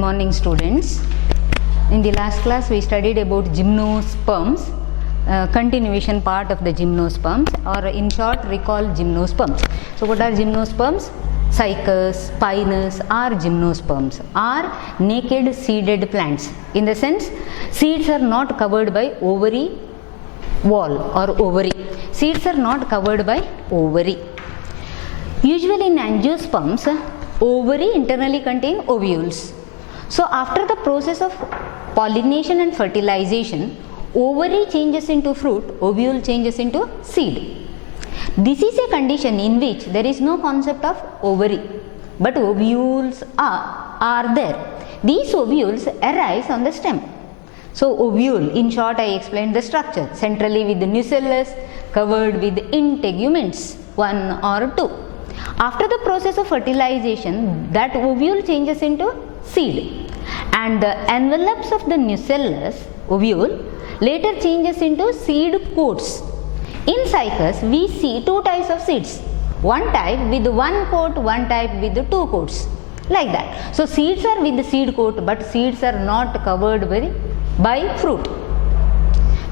morning, students. In the last class we studied about gymnosperms, continuation part of the gymnosperms, or in short recall gymnosperms. So what are gymnosperms? Cycas, pinus are gymnosperms, are naked seeded plants. In the sense, seeds are not covered by ovary wall or ovary. Seeds are not covered by ovary. Usually in angiosperms, ovary internally contain ovules. So after the process of pollination and fertilization, ovary changes into fruit, ovule changes into seed. This is a condition in which there is no concept of ovary, but ovules are there. These ovules arise on the stem. So ovule, in short I explained the structure, centrally with the nucellus, covered with integuments, 1 or 2. After the process of fertilization, that ovule changes into seed, and the envelopes of the nucellus, ovule, later changes into seed coats. In cycas, we see two types of seeds, one type with one coat, one type with two coats, like that. So seeds are with the seed coat, but seeds are not covered by fruit.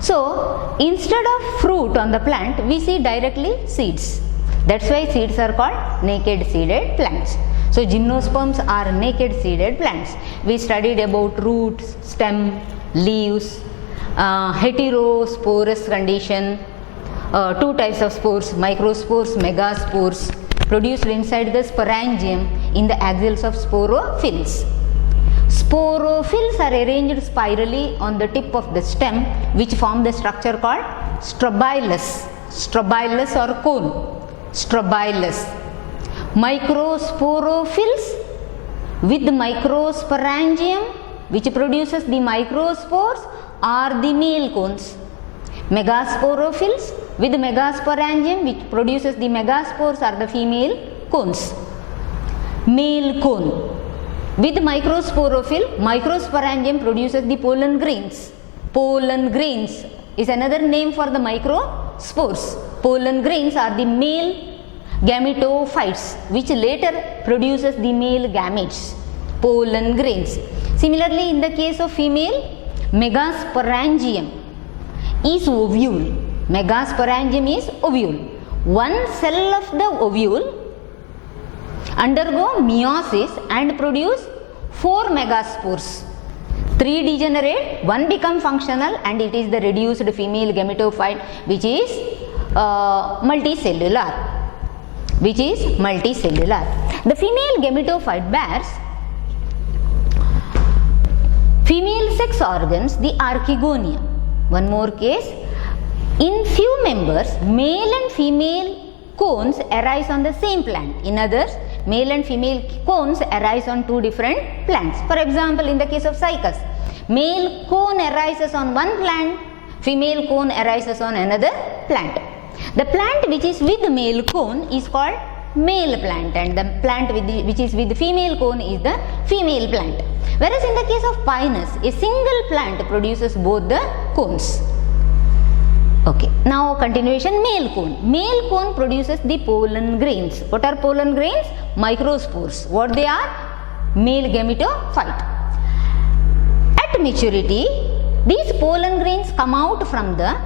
So instead of fruit on the plant, we see directly seeds. That's why seeds are called naked seeded plants. So gymnosperms are naked seeded plants. We studied about roots, stem, leaves, heterosporous condition, two types of spores, microspores, megaspores, produced inside the sporangium in the axils of sporophylls. Sporophylls are arranged spirally on the tip of the stem, which form the structure called strobilus or cone. Strobilus. Microsporophylls with microsporangium, which produces the microspores, are the male cones. Megasporophylls with megasporangium, which produces the megaspores, are the female cones. Male cone. With microsporophyll, microsporangium produces the pollen grains. Pollen grains is another name for the microspores. Pollen grains are the male gametophytes, which later produces the male gametes. Pollen grains. Similarly, in the case of female, megasporangium is ovule. Megasporangium is ovule. One cell of the ovule undergo meiosis and produce 4 megaspores. 3 degenerate, 1 become functional, and it is the reduced female gametophyte, which is multicellular. The female gametophyte bears female sex organs, the archegonia. One more case, in few members, male and female cones arise on the same plant. In others, male and female cones arise on two different plants. For example, in the case of cycas, male cone arises on one plant, female cone arises on another plant. The plant which is with the male cone is called male plant, and the plant which is with the female cone is the female plant. Whereas in the case of pinus, a single plant produces both the cones. Okay, now continuation, male cone. Male cone produces the pollen grains. What are pollen grains? Microspores. What they are? Male gametophyte. At maturity, these pollen grains come out from the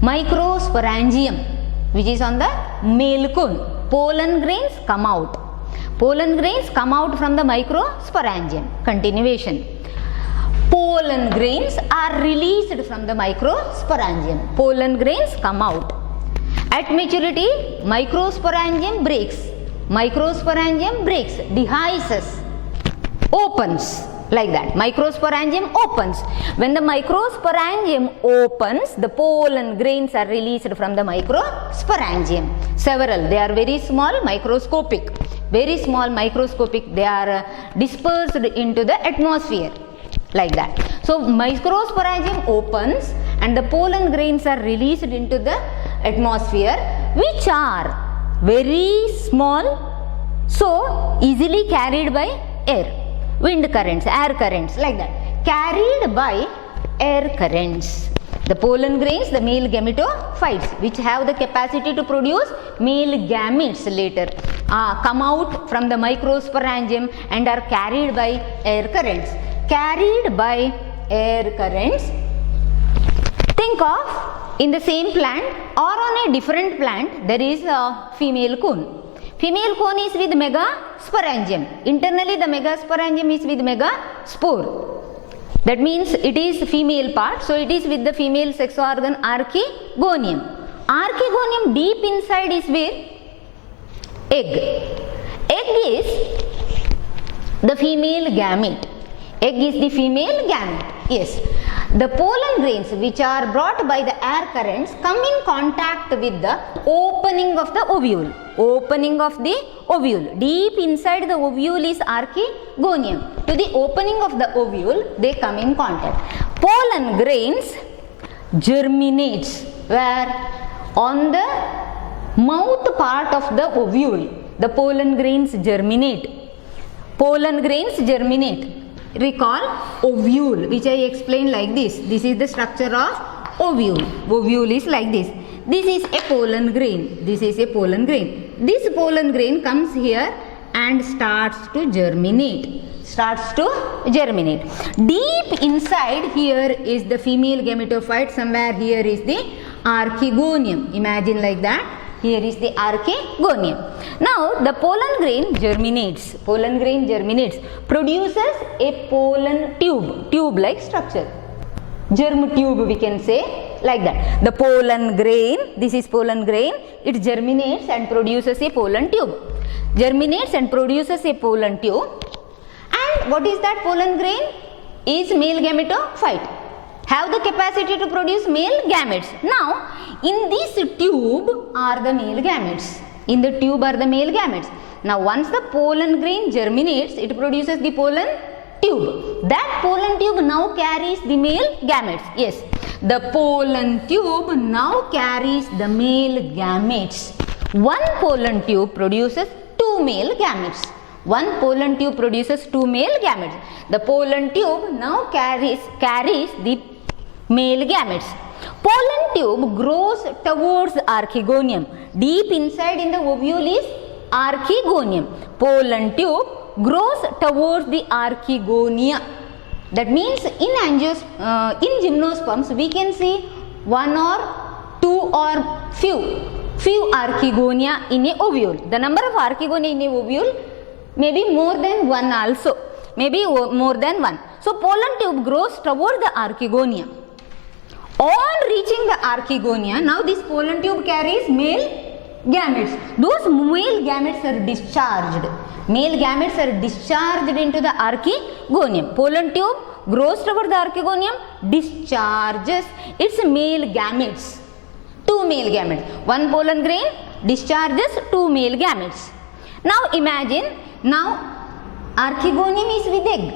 microsporangium, which is on the male cone. Pollen grains come out. Pollen grains come out from the microsporangium. Continuation. Pollen grains are released from the microsporangium. Pollen grains come out. At maturity, microsporangium breaks. Microsporangium breaks, dehisces, opens, like that. Microsporangium opens. When the microsporangium opens, the pollen grains are released from the microsporangium. Several, they are very small, microscopic. Very small, microscopic, they are dispersed into the atmosphere, like that. So microsporangium opens and the pollen grains are released into the atmosphere, which are very small, so easily carried by air. Wind currents, air currents, like that. Carried by air currents. The pollen grains, the male gametophytes, which have the capacity to produce male gametes later, come out from the microsporangium and are carried by air currents. Carried by air currents. Think of in the same plant or on a different plant, there is a female cone. Female cone is with megasporangium. Internally the megasporangium is with megaspore. That means it is female part, so it is with the female sex organ archegonium. Archegonium deep inside is where? Egg. Egg is the female gamete. Egg is the female gamete. Yes. The pollen grains which are brought by the air currents come in contact with the opening of the ovule. Opening of the ovule. Deep inside the ovule is archegonium. To the opening of the ovule, they come in contact. Pollen grains germinates where? On the mouth part of the ovule. The pollen grains germinate. Pollen grains germinate. Recall ovule, which I explained like this. This is the structure of ovule. Ovule is like this. This is a pollen grain. This is a pollen grain. This pollen grain comes here and starts to germinate. Starts to germinate. Deep inside here is the female gametophyte. Somewhere here is the archegonium. Imagine like that. Here is the archegonium. Now the pollen grain germinates. Pollen grain germinates. Produces a pollen tube. Tube like structure. Germ tube we can say like that. The pollen grain, this is pollen grain, it germinates and produces a pollen tube. Germinates and produces a pollen tube. And what is that pollen grain? Is male gametophyte. Have the capacity to produce male gametes. Now, in this tube are the male gametes. In the tube are the male gametes. Now, once the pollen grain germinates, it produces the pollen tube. That pollen tube now carries the male gametes. Yes, the pollen tube now carries the male gametes. One pollen tube produces two male gametes. One pollen tube produces two male gametes. The pollen tube now carries the male gametes. Pollen tube grows towards archegonium. Deep inside in the ovule is archegonium. Pollen tube grows towards the archegonia. That means in gymnosperms we can see one or two or few archegonia in a ovule. The number of archegonia in a ovule may be more than one also. Maybe more than one. So pollen tube grows toward the archegonia. On reaching the archegonia, now this pollen tube carries male gametes. Those male gametes are discharged. Male gametes are discharged into the archegonium. Pollen tube grows toward the archegonium, discharges its male gametes. Two male gametes. One pollen grain discharges two male gametes. Now imagine, now archegonium is with egg,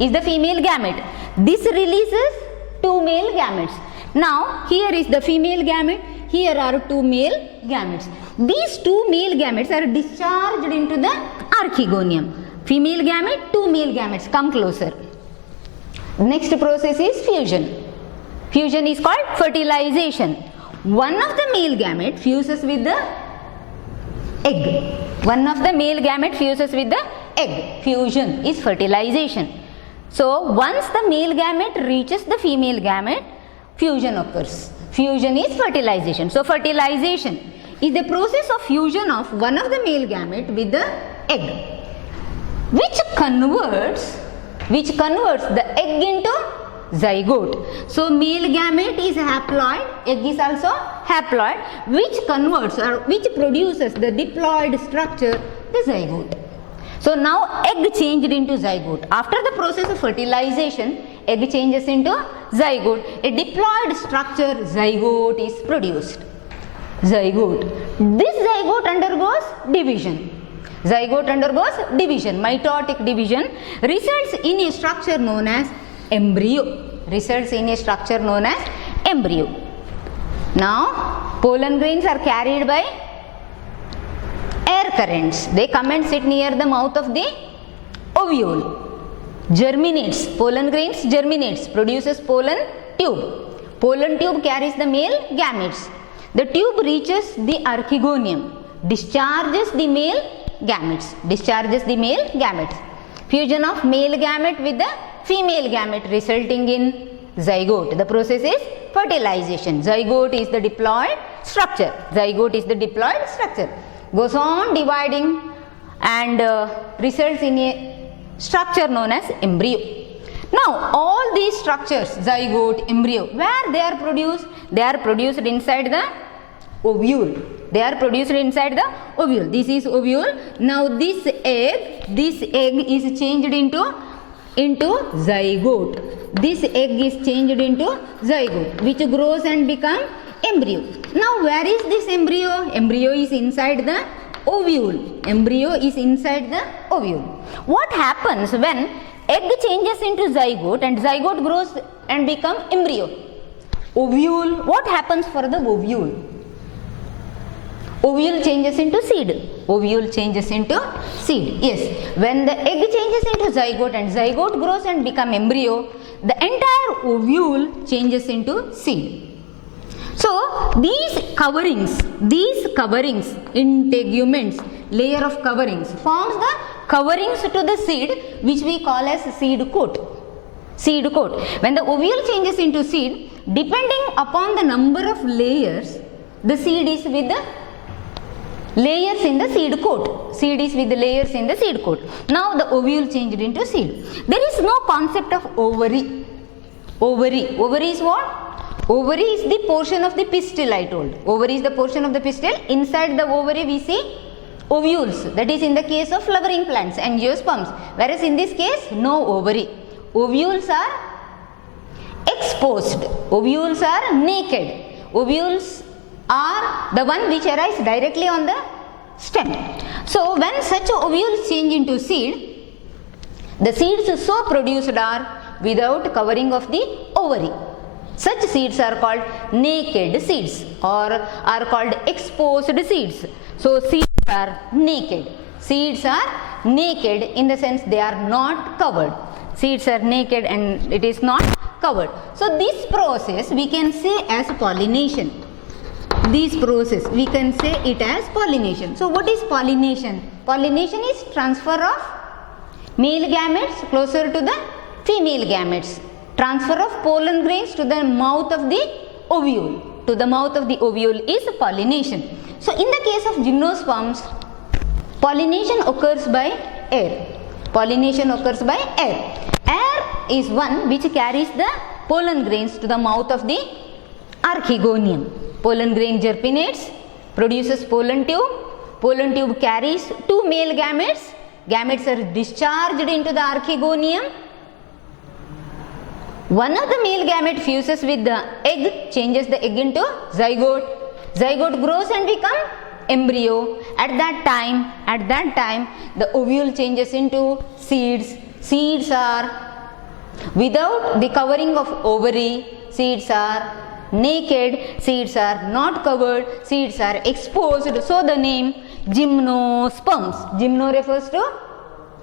is the female gamete. This releases two male gametes. Now here is the female gamete, here are two male gametes. These two male gametes are discharged into the archegonium. Female gamete, two male gametes. Come closer. Next process is fusion. Fusion is called fertilization. One of the male gamete fuses with the egg. One of the male gamete fuses with the egg. Fusion is fertilization. So once the male gamete reaches the female gamete, fusion occurs. Fusion is fertilization. So fertilization is the process of fusion of one of the male gamete with the egg, which converts the egg into zygote. So male gamete is haploid, egg is also haploid, which converts or which produces the diploid structure, the zygote. So now egg changed into zygote. After the process of fertilization, egg changes into zygote. A diploid structure, zygote, is produced. Zygote. This zygote undergoes division. Zygote undergoes division, mitotic division, results in a structure known as embryo. Results in a structure known as embryo. Now, pollen grains are carried by air currents. They come and sit near the mouth of the ovule. Germinates. Pollen grains germinates. Produces pollen tube. Pollen tube carries the male gametes. The tube reaches the archegonium, discharges the male gametes. Fusion of male gamete with the female gamete resulting in zygote. The process is fertilization. Zygote is the diploid structure. Goes on dividing and results in a structure known as embryo. Now all these structures, zygote, embryo, where they are produced? They are produced inside the ovule. This is ovule. Now this egg is changed into zygote. Which grows and become embryo. Now where is this embryo? Embryo is inside the ovule. What happens when egg changes into zygote and zygote grows and become embryo? Ovule. What happens for the ovule? Ovule changes into seed. Yes. When the egg changes into zygote and zygote grows and become embryo, the entire ovule changes into seed. So these coverings, integuments, layer of coverings, forms the coverings to the seed, which we call as seed coat. When the ovule changes into seed, depending upon the number of layers, the seed is with the layers in the seed coat. Now the ovule changed into seed. There is no concept of ovary. Ovary is what? Ovary is the portion of the pistil, I told. Ovary is the portion of the pistil. Inside the ovary we see ovules. That is in the case of flowering plants, angiosperms. Whereas in this case, no ovary. Ovules are exposed. Ovules are naked. Ovules are the one which arise directly on the stem. So when such ovules change into seed, the seeds so produced are without covering of the ovary. Such seeds are called naked seeds or are called exposed seeds. So seeds are naked. Seeds are naked in the sense they are not covered. Seeds are naked and it is not covered. So this process we can say as pollination. So what is pollination? Pollination is transfer of male gametes closer to the female gametes. Transfer of pollen grains to the mouth of the ovule. Is pollination. So in the case of gymnosperms, pollination occurs by air. Air is one which carries the pollen grains to the mouth of the archegonium. Pollen grain germinates, produces pollen tube. Pollen tube carries two male gametes. Gametes are discharged into the archegonium. One of the male gamete fuses with the egg, changes the egg into zygote. Zygote grows and become embryo. At that time, the ovule changes into seeds. Seeds are without the covering of ovary. Seeds are naked. Seeds are not covered. Seeds are exposed. So the name gymnosperms. Gymno refers to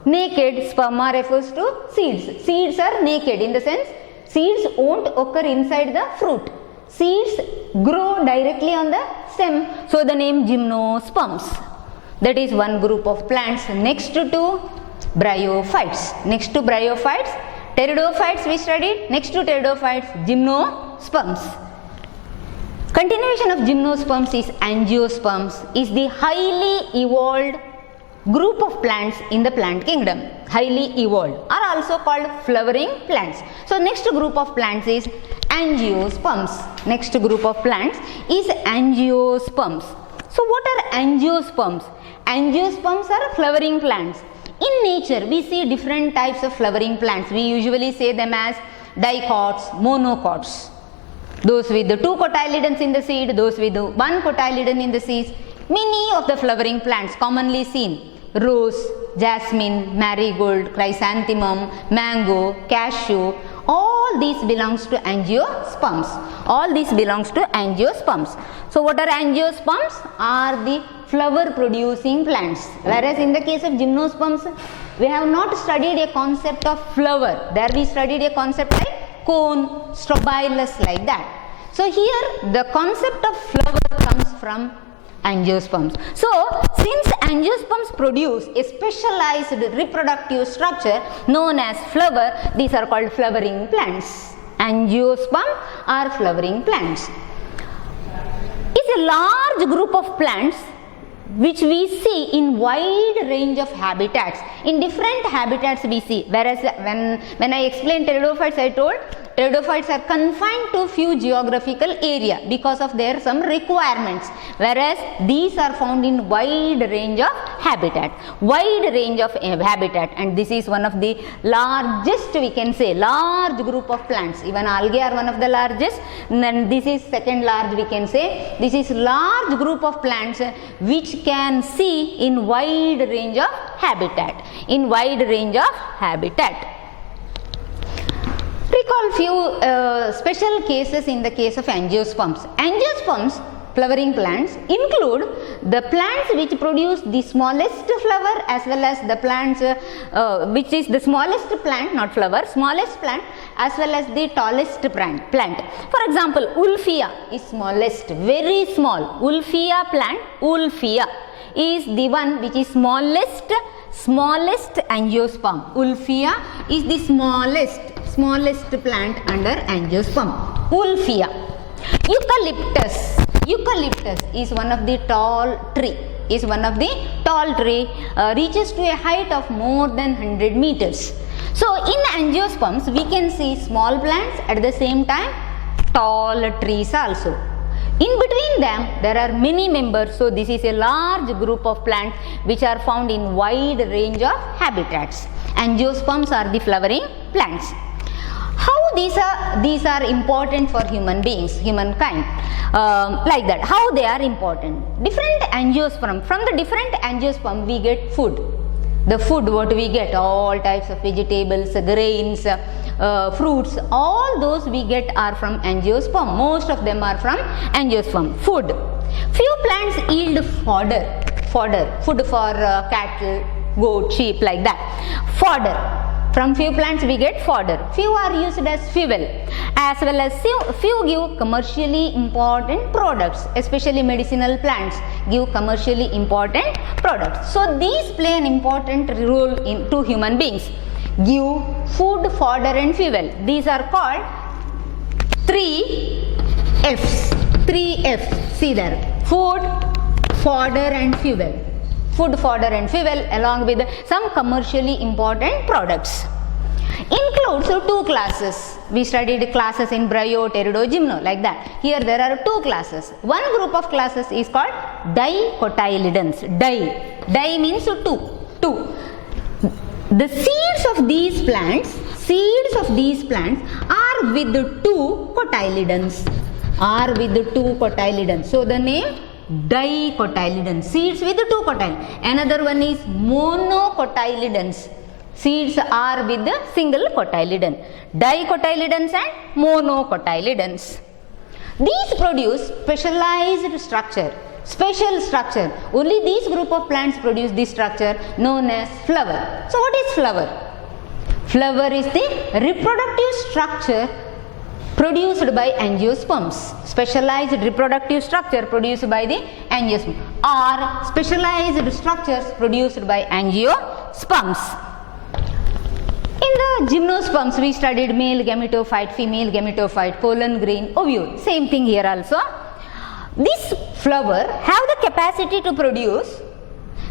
naked. Sperma refers to seeds. Seeds are naked in the sense seeds won't occur inside the fruit. Seeds grow directly on the stem. So the name gymnosperms. That is one group of plants. Next to bryophytes. Pteridophytes we studied. Next to pteridophytes, gymnosperms. Continuation of gymnosperms is angiosperms. Is the highly evolved group of plants in the plant kingdom. Highly evolved are also called flowering plants. So next group of plants is angiosperms. So what are angiosperms? Angiosperms are flowering plants. In nature we see different types of flowering plants. We usually say them as dicots, monocots. Those with the two cotyledons in the seed, those with the one cotyledon in the seeds. Many of the flowering plants commonly seen: rose, jasmine, marigold, chrysanthemum, mango, cashew, all these belongs to angiosperms. So what are angiosperms? Are the flower producing plants. Whereas in the case of gymnosperms, we have not studied a concept of flower. There we studied a concept like cone, strobilus, like that. So here the concept of flower comes from angiosperms. So since angiosperms produce a specialized reproductive structure known as flower, these are called flowering plants. Angiosperm are flowering plants. Is a large group of plants which we see in wide range of habitats. In different habitats we see, whereas when I explained pteridophytes, I told pteridophytes are confined to few geographical area because of their some requirements, whereas these are found in wide range of habitat, and this is one of the largest, we can say, large group of plants. Even algae are one of the largest, and then this is second large, we can say. This is large group of plants which can see in wide range of habitat, Recall few special cases in the case of angiosperms. Angiosperms, flowering plants, include the plants which produce the smallest flower as well as the plants which is the smallest plant, not flower, smallest plant, as well as the tallest plant. For example, Wolffia is smallest, very small. Wolffia plant, Wolffia is the one which is smallest angiosperm. Wolffia is the smallest plant under angiosperm. Wolffia. Eucalyptus is one of the tall tree. Reaches to a height of more than 100 meters. So in angiosperms we can see small plants, at the same time tall trees also. In between them there are many members, so this is a large group of plants which are found in wide range of habitats. Angiosperms are the flowering plants. How these are important for human beings, humankind, like that, how they are important. Different angiosperm, from the different angiosperm we get food. The food what we get, all types of vegetables, grains, fruits, all those we get are from angiosperm. Most of them are from angiosperm. Food. Few plants yield food for cattle, goat, sheep, like that. Fodder. From few plants we get fodder. Few are used as fuel, as well as few give commercially important products, especially medicinal plants give commercially important products. So these play an important role to human beings. Give food, fodder and fuel. These are called 3 F's. 3 F's. See there. Food, fodder and fuel. Food, fodder and fuel along with some commercially important products. Includes two classes. We studied classes in Bryo, Pterido, Gymno, like that. Here there are two classes. One group of classes is called dicotyledons. Di means two. The seeds of these plants are with two cotyledons. So the name dicotyledons, seeds with two cotyledons. Another one is monocotyledons. Seeds are with a single cotyledon. Dicotyledons and monocotyledons. These produce special structure. Only these group of plants produce this structure known as flower. So what is flower? Flower is the reproductive structure produced by angiosperms. Specialized reproductive structure produced by the angiosperms, or specialized structures produced by angiosperms. In the gymnosperms we studied male gametophyte, female gametophyte, pollen grain, ovule. Same thing here also. This flower have the capacity to produce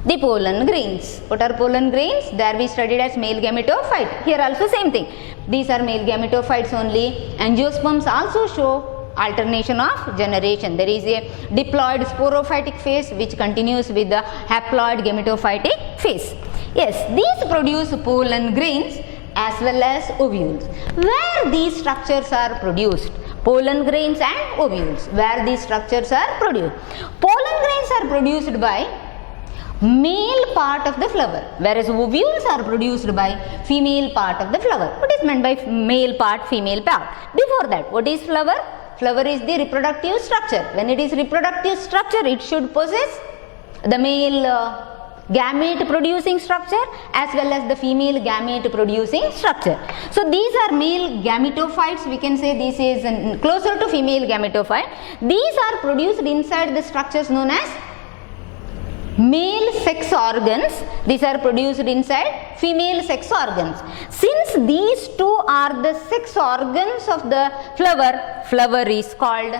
the pollen grains. What are pollen grains? There we studied as male gametophyte. Here also same thing. These are male gametophytes only. Angiosperms also show alternation of generation. There is a diploid sporophytic phase which continues with the haploid gametophytic phase. Yes, these produce pollen grains as well as ovules. Where these structures are produced? Pollen grains and ovules. Where these structures are produced? Pollen grains are produced by male part of the flower, whereas ovules are produced by female part of the flower. What is meant by male part, female part? Before that, what is flower? Flower is the reproductive structure. When it is reproductive structure, it should possess the male gamete producing structure as well as the female gamete producing structure. So these are male gametophytes, we can say this is closer to female gametophyte. These are produced inside the structures known as male sex organs. These are produced inside female sex organs. Since these two are the sex organs of the flower, flower is called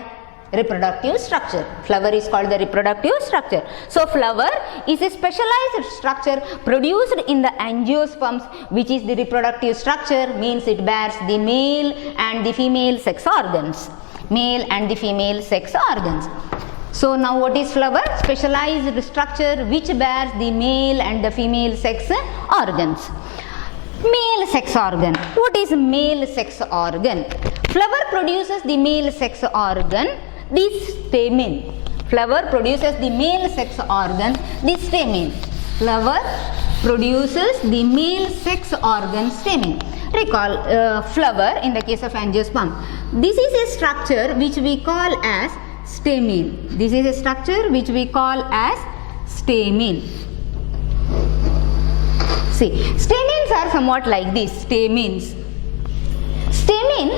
reproductive structure. Flower is called the reproductive structure. So flower is a specialized structure produced in the angiosperms, which is the reproductive structure, means it bears the male and the female sex organs. Male and the female sex organs. So now what is flower? Specialized structure which bears the male and the female sex organs. Male sex organ. What is male sex organ? Flower produces the male sex organ, the stamen. Flower produces the male sex organ, the stamen. Flower produces the male sex organ, stamen. Recall flower in the case of angiosperm. This is a structure which we call as stamen. This is a structure which we call as stamen. See, stamens are somewhat like this. Stamens. Stamen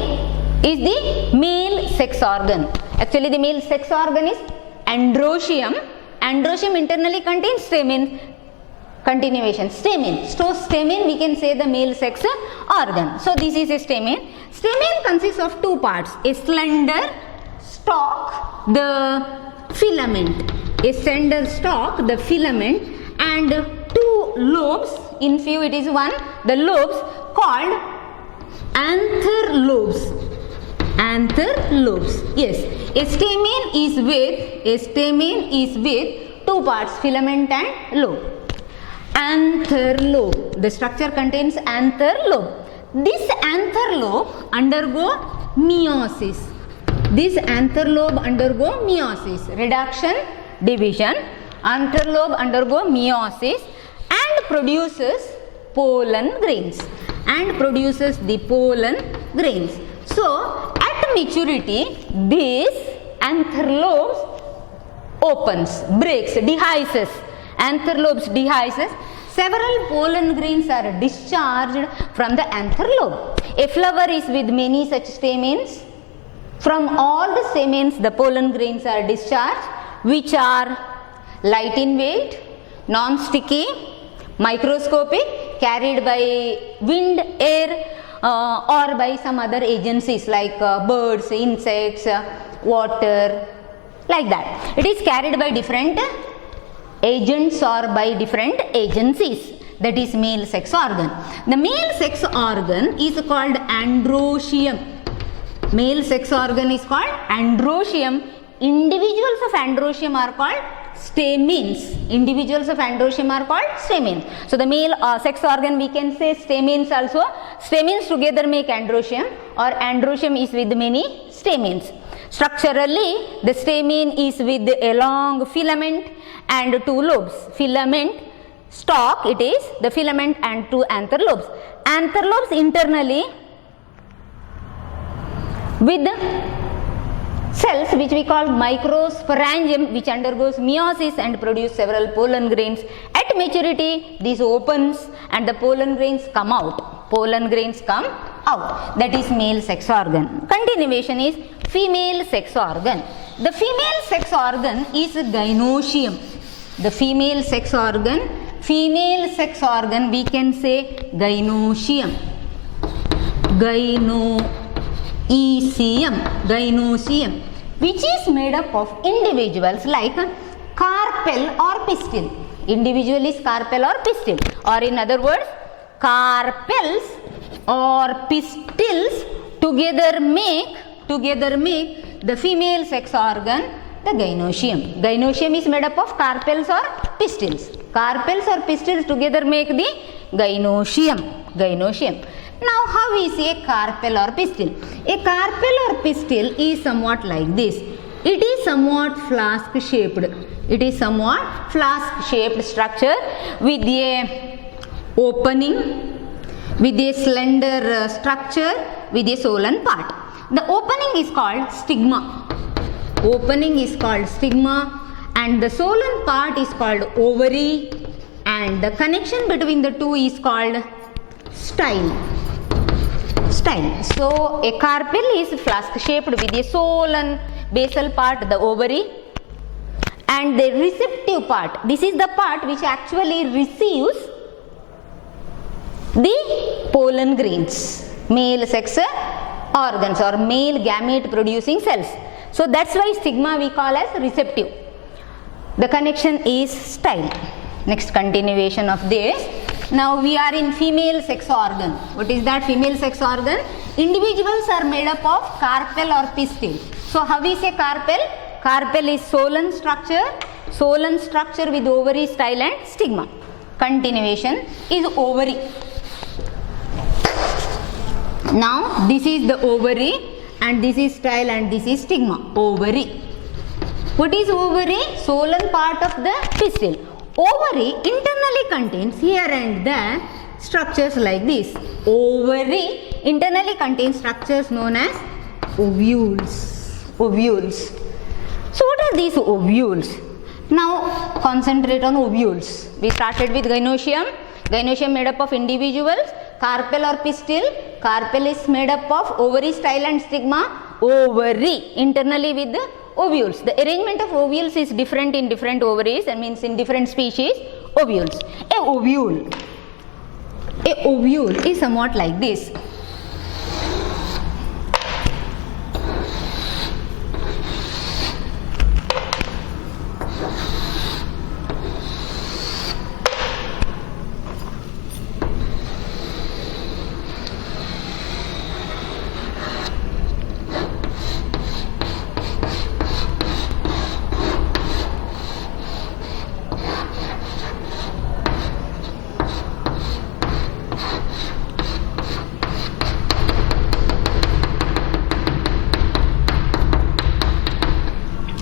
is the male sex organ. Actually, the male sex organ is androecium. Androecium internally contains stamen. Continuation. Stamen. So, stamen we can say the male sex organ. So, this is a stamen. Stamen consists of two parts. A slender stalk, the filament. A slender stalk, the filament, and two lobes. In few it is one. The lobes called anther lobes. Anther lobes. Yes. A stamen is with two parts, filament and lobe. Anther lobe. The structure contains anther lobe. This anther lobe undergo meiosis. This anther lobe undergo meiosis. Reduction, division. Anther lobe undergo meiosis and produces pollen grains. And produces the pollen grains. So, at maturity, this anther lobes opens, breaks, dehisces. Anther lobes dehisces. Several pollen grains are discharged from the anther lobe. A flower is with many such stamens. From all the stamens, the pollen grains are discharged, which are light in weight, non-sticky, microscopic, carried by wind, air, or by some other agencies like birds, insects, water, like that. It is carried by different agents or by different agencies. That is male sex organ. The male sex organ is called androecium. Male sex organ is called androecium. Individuals of androecium are called stamens. Individuals of androecium are called stamens. So the male sex organ we can say stamens also. Stamens together make androecium, or androecium is with many stamens. Structurally, the stamen is with a long filament and two lobes. Filament, stalk it is, the filament and two anther lobes. Anther lobes internally with cells which we call microsporangium, which undergoes meiosis and produce several pollen grains. At maturity, this opens and the pollen grains come out. Pollen grains come out. That is male sex organ. Continuation is female sex organ. The female sex organ is gynoecium. The female sex organ we can say gynoecium. Gynoecium, which is made up of individuals like carpel or pistil. Individual is carpel or pistil, or in other words, carpels or pistils together make the female sex organ, the gynoecium. Gynoecium is made up of carpels or pistils. Carpels or pistils together make the gynoecium. Now, how we say carpel or pistil? A carpel or pistil is somewhat like this. It is somewhat flask shaped. It is somewhat flask shaped structure with a opening, with a slender structure, with a swollen part. The opening is called stigma. Opening is called stigma, and the swollen part is called ovary, and the connection between the two is called style. So a carpel is flask shaped with a sole and basal part, the ovary, and the receptive part, this is the part which actually receives the pollen grains, male sex organs or male gamete producing cells. So that's why stigma we call as receptive. The connection is style. Next continuation of this. Now we are in female sex organ. What is that female sex organ? Individuals are made up of carpel or pistil. So how is a carpel? Carpel is solen structure with ovary, style and stigma. Continuation is ovary. Now this is the ovary and this is style and this is stigma. Ovary. What is ovary? Solen part of the pistil. Ovary internally contains here and there structures like this. Ovary internally contains structures known as ovules. Ovules. So what are these ovules? Now concentrate on ovules. We started with gynoecium. Gynoecium made up of individuals. Carpel or pistil. Carpel is made up of ovary, style and stigma. Ovary internally with the ovules. The arrangement of ovules is different in different ovaries, and means in different species ovules. A ovule is somewhat like this.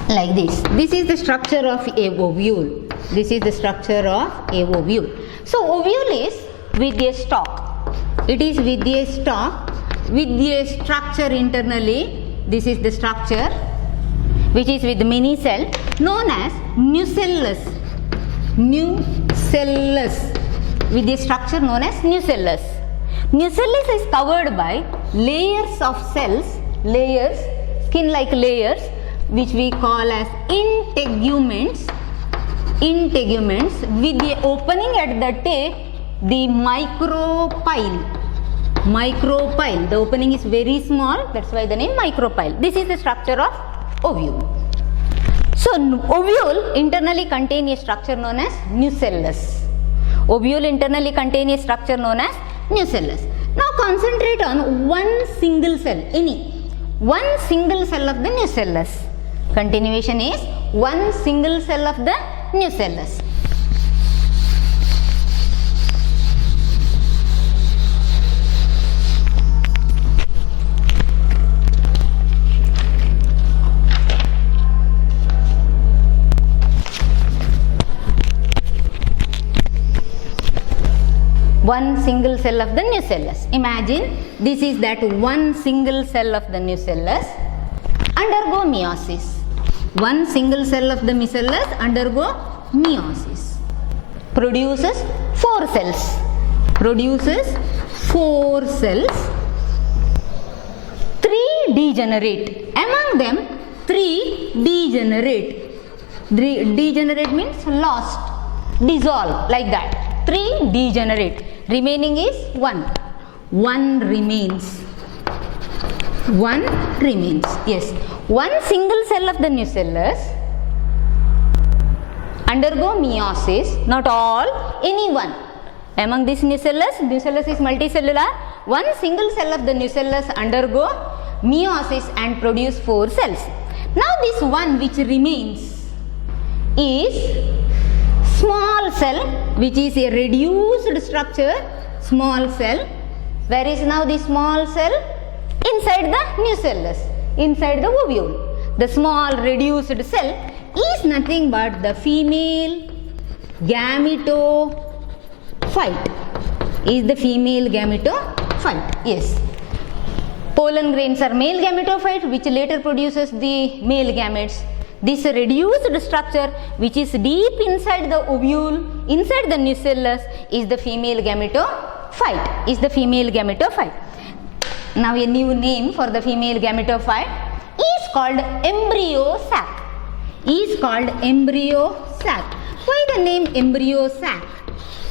Like this. This is the structure of a ovule. This is the structure of a ovule. So ovule is with a stalk. It is with a stalk with a structure internally. This is the structure which is with many cells known as nucellus. Nucellus. With a structure known as nucellus. Nucellus is covered by layers of cells, layers, skin-like layers, which we call as integuments with the opening at the tip, the micropyle. The opening is very small, that's why the name micropyle. This is the structure of ovule. So ovule internally contain a structure known as nucellus. Ovule internally contain a structure known as nucellus. Now concentrate on one single cell, one single cell of the nucellus. Continuation is one single cell of the nucellus. One single cell of the nucellus. Imagine this is that one single cell of the nucellus undergo meiosis. One single cell of the nucellus undergo meiosis. Produces 4 cells. 3 degenerate. Among them 3 degenerate. Degenerate means lost, dissolve, like that. 3 degenerate. Remaining is 1. 1 remains. Yes. One single cell of the nucellus undergo meiosis, not all, any one. Among this nucellus is multicellular. One single cell of the nucellus undergo meiosis and produce 4 cells. Now this one which remains is small cell, which is a reduced structure, small cell. Where is now the small cell? Inside the nucellus, inside the ovule. The small reduced cell is nothing but the female gametophyte. Is the female gametophyte? Yes. Pollen grains are male gametophyte, which later produces the male gametes. This reduced structure which is deep inside the ovule, inside the nucellus, is the female gametophyte. Now a new name for the female gametophyte is called embryo sac. Why the name embryo sac?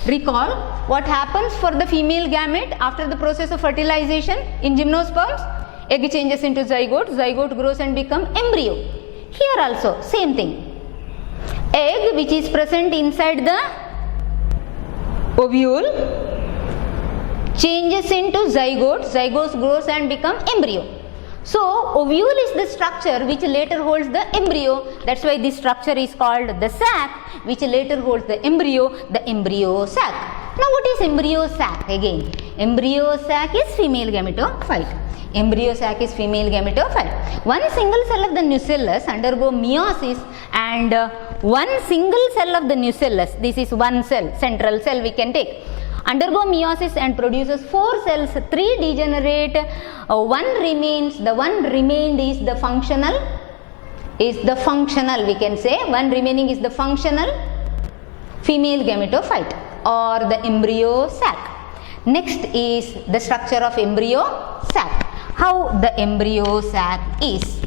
Recall what happens for the female gamete after the process of fertilization in gymnosperms. Egg changes into zygote grows and become embryo. Here also same thing. Egg which is present inside the ovule changes into zygote grows and become embryo. So ovule is the structure which later holds the embryo. That's why this structure is called the sac, which later holds the embryo sac. Now what is embryo sac again? Embryo sac is female gametophyte. One single cell of the nucellus undergo meiosis, and one single cell of the nucellus, this is one cell, central cell we can take, undergo meiosis and produces 4 cells, 3 degenerate, one remains. The one remained is the functional, we can say, one remaining is the functional female gametophyte or the embryo sac. Next is the structure of embryo sac. How the embryo sac is.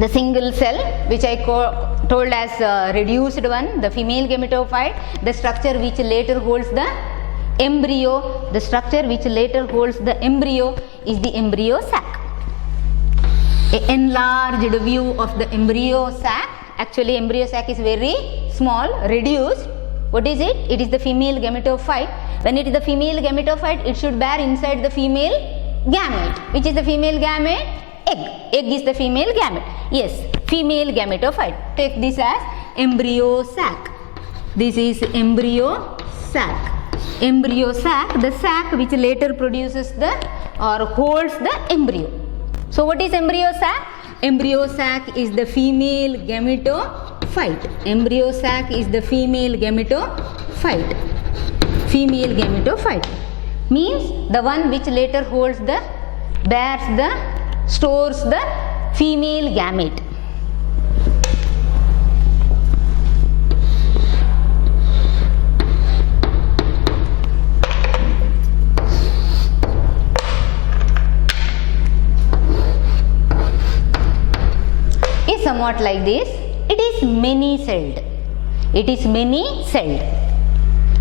The single cell which I told as reduced one, the female gametophyte, the structure which later holds the embryo, is the embryo sac. An enlarged view of the embryo sac. Actually embryo sac is very small, reduced. What is it? It is the female gametophyte. When it is the female gametophyte, it should bear inside the female gamete. Which is the female gamete? Egg is the female gamete. Yes, female gametophyte. Take this as embryo sac. This is embryo sac. The sac which later produces the or holds the embryo. So what is embryo sac? Embryo sac is the female gametophyte. Means the one which later holds the, stores the female gamete. Is somewhat like this. It is many celled.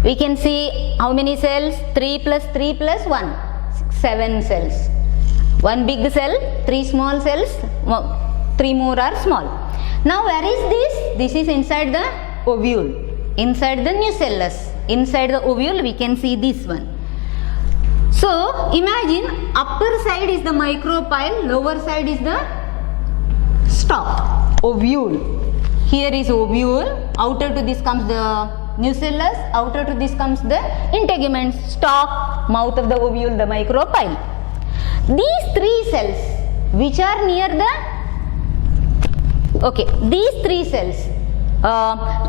We can see how many cells? 3 plus 3 plus 1, 7 cells. One big cell, 3 small cells, 3 more are small. Now where is this? This is inside the ovule, inside the nucellus. Inside the ovule we can see this one. So imagine upper side is the micropyle, lower side is the stalk, ovule. Here is ovule, outer to this comes the nucellus, outer to this comes the integument, stalk, mouth of the ovule, the micropyle. These 3 cells which are near the, these 3 cells,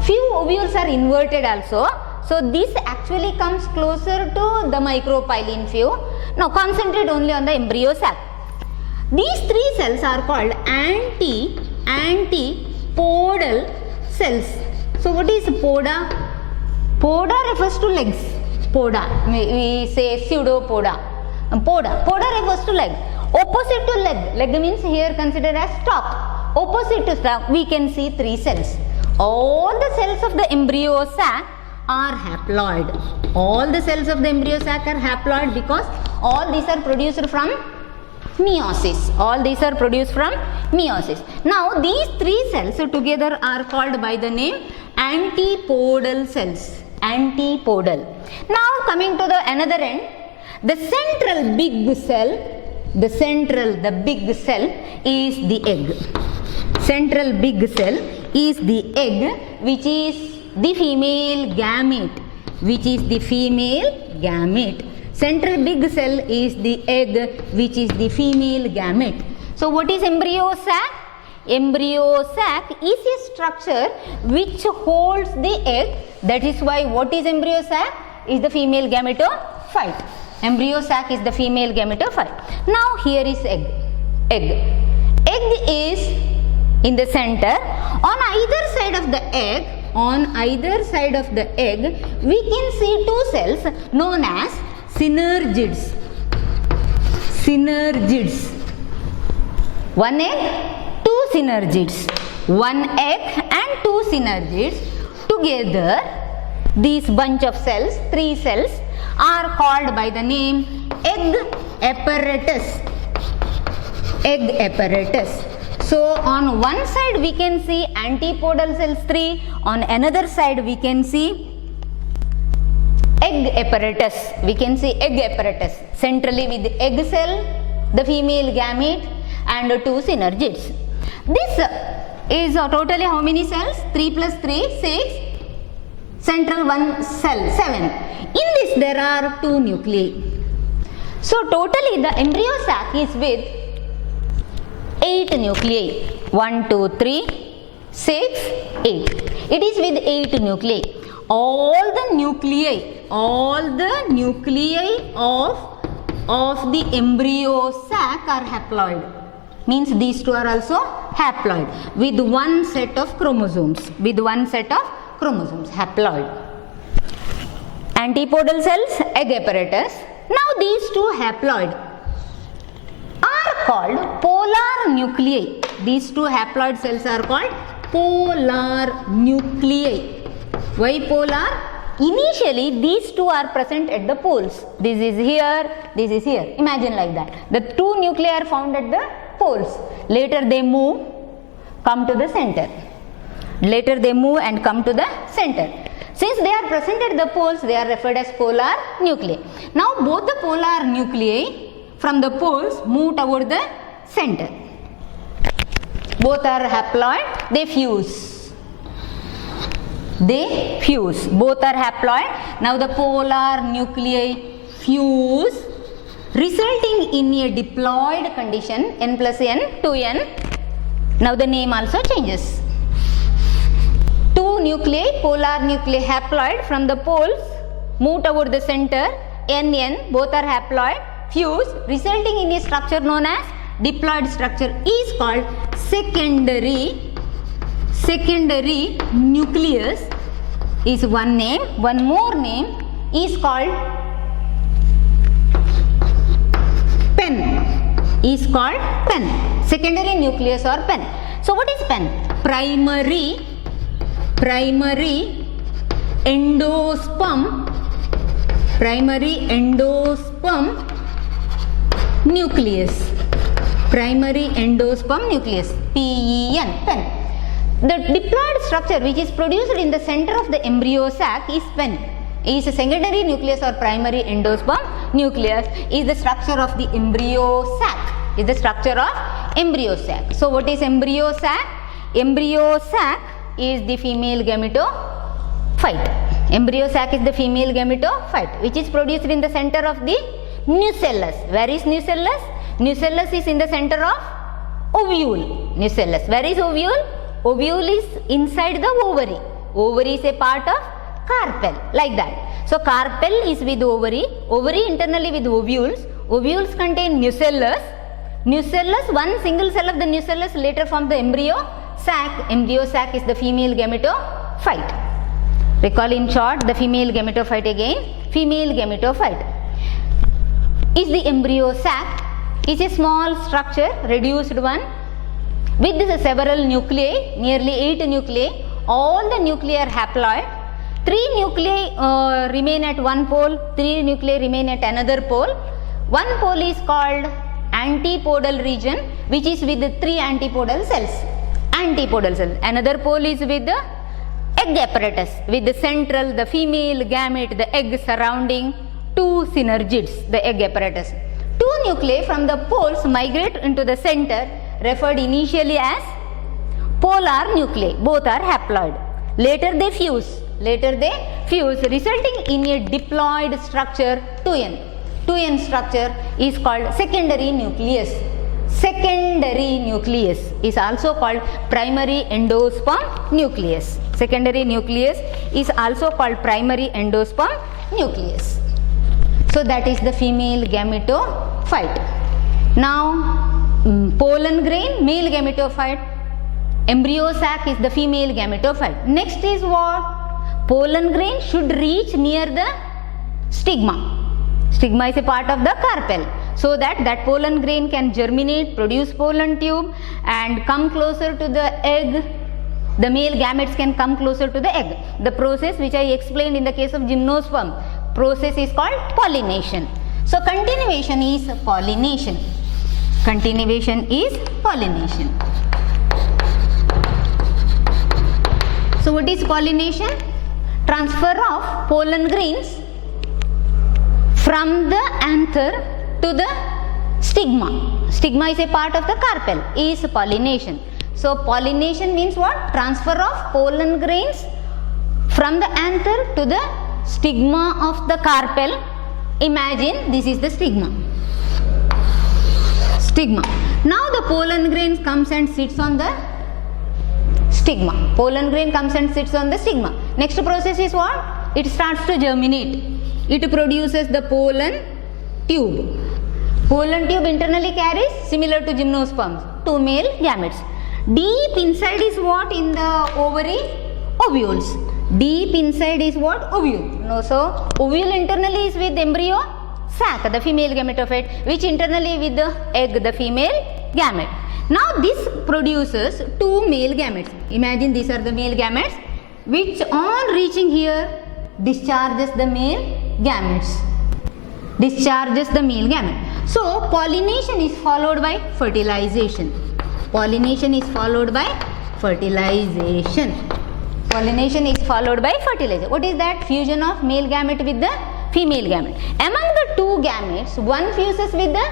few ovules are inverted also. So this actually comes closer to the micropyle in few. Now concentrate only on the embryo sac. These 3 cells are called antipodal cells. So what is poda? Poda refers to legs. Poda, we say pseudopoda. Poda refers to leg. Opposite to leg means here considered as stalk. Opposite to stalk we can see 3 cells. All the cells of the embryo sac are haploid. Because all these are produced from meiosis. Now these 3 cells together are called by the name antipodal cells. Now coming to the another end, the central big cell is the egg. Which is the female gamete. Central big cell is the egg, which is the female gamete. So what is embryo sac? Embryo sac is a structure which holds the egg. That is why what is embryo sac? is the female gametophyte. Embryo sac is the female gametophyte. Now here is egg. Egg is in the center. On either side of the egg, we can see two cells known as synergids. One egg, two synergids. One egg and two synergids. Together, these bunch of cells, 3 cells, are called by the name egg apparatus. So on one side we can see antipodal cells 3, on another side we can see egg apparatus. Centrally with egg cell, the female gamete and 2 synergids. This is totally how many cells? 3 plus 3, 6. Central 1 cell, 7. In this there are 2 nuclei. So totally the embryo sac is with 8 nuclei. 1, 2, 3, 6, 8. It is with 8 nuclei. All the nuclei of the embryo sac are haploid. Means these 2 are also haploid with one set of chromosomes. Haploid. Antipodal cells, egg apparatus. Now these 2 haploid are called polar nuclei. These 2 haploid cells are called polar nuclei. Why polar? Initially these 2 are present at the poles. This is here, this is here. Imagine like that. The 2 nuclei are found at the poles. Later they move, come to the center. Since they are present at the poles, they are referred as polar nuclei. Now both the polar nuclei from the poles move toward the center. Both are haploid, they fuse. Both are haploid. Now the polar nuclei fuse, resulting in a diploid condition, n plus n, 2n. Now the name also changes. 2 nuclei, polar nuclei haploid from the poles, move toward the center, n, both are haploid, fuse, resulting in a structure known as diploid structure is called secondary nucleus is one name. One more name is called pen. Secondary nucleus or pen. So what is pen? Primary endosperm nucleus. PEN, pen. The diploid structure which is produced in the center of the embryo sac is pen. Is a secondary nucleus or primary endosperm nucleus is the structure of the embryo sac. So what is embryo sac? Embryo sac is the female gametophyte. Which is produced in the center of the nucellus. Where is nucellus? Nucellus is in the center of ovule. Where is ovule? Ovule is inside the ovary. Ovary is a part of carpel, like that. So carpel is with ovary internally with ovules. Ovules contain nucellus. One single cell of the nucellus later forms the embryo sac. Embryo sac is the female gametophyte. Recall in short the female gametophyte again. Female gametophyte is the embryo sac. Is a small structure, reduced one, with several nuclei, nearly 8 nuclei. All the nuclei are haploid. 3 nuclei remain at one pole, 3 nuclei remain at another pole. One pole is called antipodal region, which is with the 3 antipodal cells. Another pole is with the egg apparatus, with the central, the female gamete, the egg surrounding 2 synergids, the egg apparatus. 2 nuclei from the poles migrate into the center, referred initially as polar nuclei. Both are haploid. Later they fuse, resulting in a diploid structure 2n. 2n structure is called secondary nucleus. Secondary nucleus is also called primary endosperm nucleus. Secondary nucleus is also called primary endosperm nucleus. So that is the female gametophyte. Now pollen grain, male gametophyte. Embryo sac is the female gametophyte. Next is what? Pollen grain should reach near the stigma. Stigma is a part of the carpel, so that pollen grain can germinate, produce pollen tube and come closer to the egg. The male gametes can come closer to the egg. The process which I explained in the case of gymnosperm, process is called pollination. So continuation is pollination. Continuation is pollination. So what is pollination? Transfer of pollen grains from the anther to the stigma. Stigma is a part of the carpel, is pollination. So pollination means what? Transfer of pollen grains from the anther to the stigma of the carpel. Imagine this is the stigma. Stigma. Now the pollen grain comes and sits on the stigma. Pollen grain comes and sits on the stigma. Next process is what? It starts to germinate. It produces the pollen tube. Pollen tube internally carries, similar to gymnosperms, 2 male gametes. Deep inside is what in the ovary? Ovules. Deep inside is what? Ovule. No, so ovule internally is with embryo sac, the female gametophyte, which internally with the egg, the female gamete. Now this produces 2 male gametes. Imagine these are the male gametes, which on reaching here discharges the male gametes. Discharges the male gamete. So pollination is followed by fertilization. Pollination is followed by fertilization. Pollination is followed by fertilization. What is that? Fusion of male gamete with the female gamete. Among the 2 gametes, one fuses with the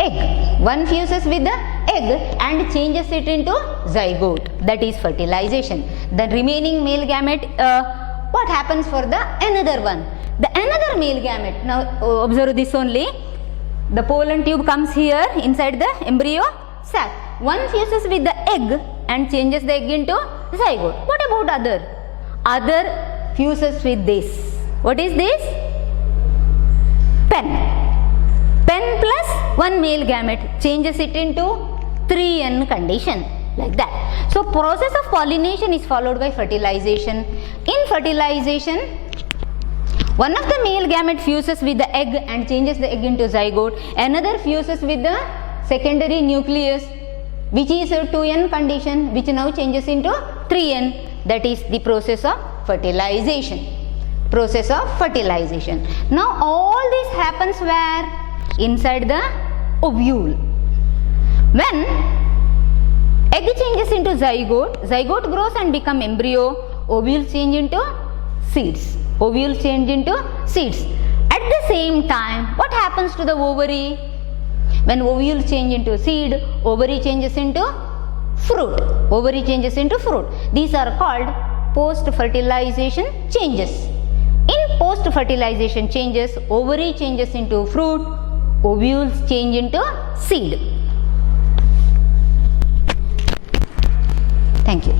egg. One fuses with the egg and changes it into zygote. That is fertilization. The remaining male gamete, what happens for the another one? The another male gamete. Now observe this only. The pollen tube comes here inside the embryo sac. One fuses with the egg and changes the egg into zygote. What about other? Other fuses with this. What is this? Pen. Pen plus one male gamete changes it into 3N condition, like that. So process of pollination is followed by fertilization. In fertilization, one of the male gamete fuses with the egg and changes the egg into zygote. Another fuses with the secondary nucleus, which is a 2N condition, which now changes into 3N. That is the process of fertilization. Process of fertilization. Now all this happens where? Inside the ovule. When egg changes into zygote, zygote grows and become embryo, ovules change into seeds. Ovules change into seeds. At the same time, what happens to the ovary? When ovules change into seed, ovary changes into fruit. Ovary changes into fruit. These are called post-fertilization changes. In post-fertilization changes, ovary changes into fruit, ovules change into seed. Thank you.